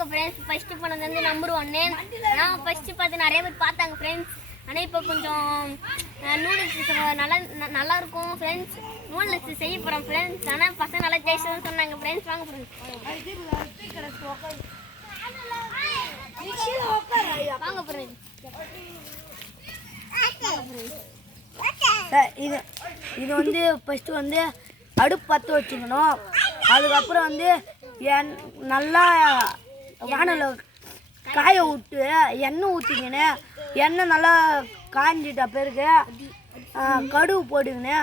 வாங்க friends. First பண்ணது வந்து நம்பர் 1. நான் ஃபர்ஸ்ட் பார்த்து நிறைய பேர் பார்த்தாங்க ஃப்ரெண்ட்ஸ். ஆனால் இப்போ கொஞ்சம் நூடுல்ஸ் நல்லா இருக்கும் ஃப்ரெண்ட்ஸ். நூடுல்ஸ் செய்ய போகிறோம் ஃப்ரெண்ட்ஸ். ஆனால் பசங்க நல்லா டேஸ்ட்டாக சொன்னாங்க ஃப்ரெண்ட்ஸ். வாங்க ஃப்ரெண்ட்ஸ். வாங்க ஃப்ரெண்ட்ஸ். இது வந்து ஃபஸ்ட்டு வந்து அடுப்பு பற்ற வச்சுக்கணும். அதுக்கப்புறம் வந்து நல்லா வானல காய விட்டு எண்ணெய் ஊற்றிக்கின்னு எண்ணெய் நல்லா காய்ஞ்சிட்ட பிறகு கடுகு போட்டுக்கின்னு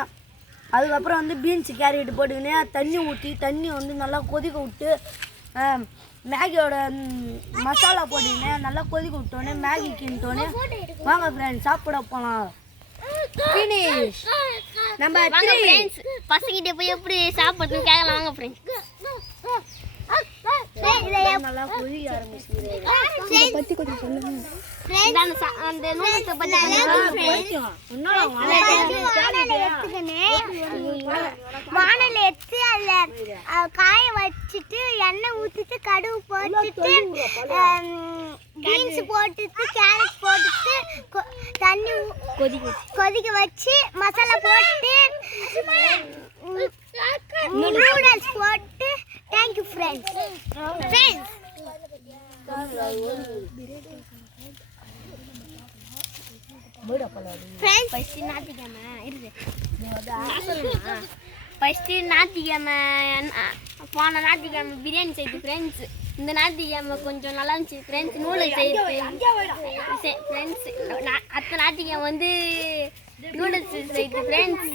அதுக்கப்புறம் வந்து பீன்ஸு கேரட் போட்டுக்கின்னு தண்ணி ஊற்றி தண்ணி வந்து நல்லா கொதிக்க விட்டு மேகியோட மசாலா போட்டுக்கின்னு நல்லா கொதிக்க விட்டோன்னே மேகி கிண்டோன்னே வாங்க ஃப்ரெண்ட்ஸ் சாப்பிட போகலாம். ஃபினிஷ். நம்ம வாங்க ஃப்ரெண்ட்ஸ் பசங்கிட்ட போய் எப்படி சாப்பிடுறதுன்னு கேட்கலாம். வாங்க ஃப்ரெண்ட்ஸ். நல்லா கொதிக்க ஆரம்பிச்சுது. பத்தி கொஞ்சம் சொல்லுங்க. அந்த நூடுல்ஸை பற்றி வானல் எடுத்து அதில் காய வச்சுட்டு எண்ணெய் ஊற்றிட்டு கடுகு போட்டுட்டு பீன்ஸ் போட்டுட்டு கேரட் போட்டுட்டு தண்ணி கொதிக்க வச்சு மசாலா போட்டு நூடுல்ஸ் போட்டு தேங்க்யூ ஃப்ரெண்ட்ஸ். போன ஞாயிற்றுக்கிழமை பிரியாணி செய்து ஃப்ரெண்ட்ஸ். இந்த ஞாயிற்றுக்கிழமை கொஞ்சம் நல்லா இருந்துச்சு ஃப்ரெண்ட்ஸ். நூடுல்ஸ் செய்து ஃப்ரெண்ட்ஸ். அடுத்த ஞாயிற்றுக்கிழமை வந்து நூடுல்ஸ் செய்து ஃப்ரெண்ட்ஸ்.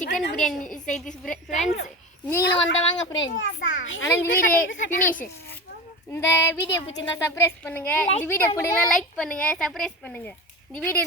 சிக்கன் பிரியாணி செய்து ஃப்ரெண்ட்ஸ். நீங்களும் வந்தால் வாங்க ஃப்ரெண்ட்ஸ். ஆனால் இந்த வீடியோ ஃபினிஷ். இந்த வீடியோ பிடிச்சிருந்தா சப்ஸ்கிரைப் பண்ணுங்கள். இந்த வீடியோ பிடிக்கல லைக் பண்ணுங்கள், சப்ஸ்கிரைப் பண்ணுங்கள். இந்த வீடியோ